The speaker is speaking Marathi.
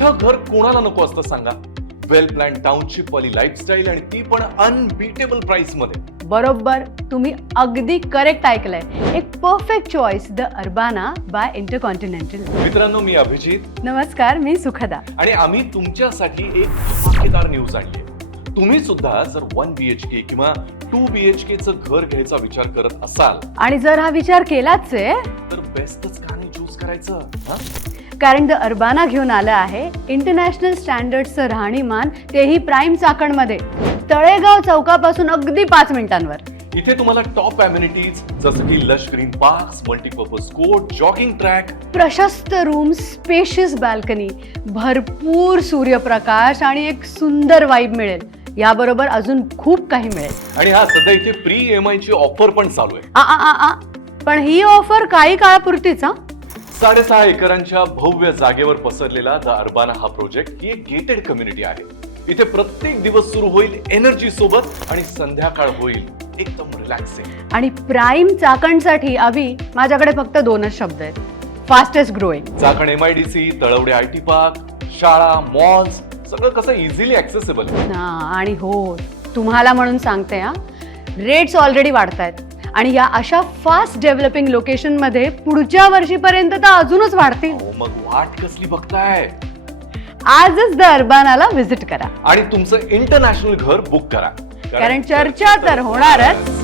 मोठं घर कोणाला नको असतं सांगा? वेल प्लॅन टाउनशिप वाली लाईफस्टाईल आणि ती पण अनबिटेबल प्राइसमध्ये. बरोबर. तुम्ही अगदी करेक्ट ऐकलंय. एक perfect choice the Urbana by InterContinental मित्रांनो मी अभिजित. नमस्कार मी सुखदा. आणि आम्ही तुमच्यासाठी एक धमाकेदार न्यूज आणली तुम्ही सुद्धा जर वन बी एच के किंवा टू बी एच के च घर घ्यायचा विचार करत असाल आणि जर हा विचार केलाच आहे तर बेस्टच का नाही चूज करायचं? कारण द अर्बाना घेऊन आलं आहे. इंटरनॅशनल स्टँडर्डचं राहणीमान तेही प्राईम चाकणमध्ये. तळेगाव चौकापासून अगदी पाच मिनिटांवर. इथे तुम्हाला टॉप अम्युनिटीज जसं की lush green parks multipurpose court jogging track. प्रशस्त रूम स्पेशियस बाल्कनी भरपूर सूर्यप्रकाश आणि एक सुंदर वाईब मिळेल. याबरोबर अजून खूप काही मिळेल. आणि हा सध्या इथे pre E M I offer पण चालू आहे. आ, आ, आ, आ. पण ही ऑफर काही काळापुरतीच हा? साडेसहा एकरांच्या भव्य जागेवर पसरलेला द अर्बाना हा प्रोजेक्ट ही एक गेटेड कम्युनिटी आहे. इथे प्रत्येक दिवस सुरू होईल एनर्जी सोबत आणि संध्याकाळ होईल एकदम रिलॅक्सिंग आणि प्राईम चाकणसाठी अभि माझ्याकडे फक्त दोनच शब्द आहेत. Fastest growing Chakan M I D C Talawade I T park शाळा मॉल्स सगळं कसं इझिली ऍक्सेसिबल आणि हो तुम्हाला म्हणून सांगते हा. रेट्स ऑलरेडी वाढत आहेत आणि या अशा फास्ट डेव्हलपिंग लोकेशनमध्ये पुढच्या वर्षीपर्यंत तर अजूनच वाढतील. मग वाट कसली बघताय? आजच द अर्बानाला व्हिजिट करा. आणि तुमचं इंटरनॅशनल घर बुक करा. कारण चर्चा तर होणारच.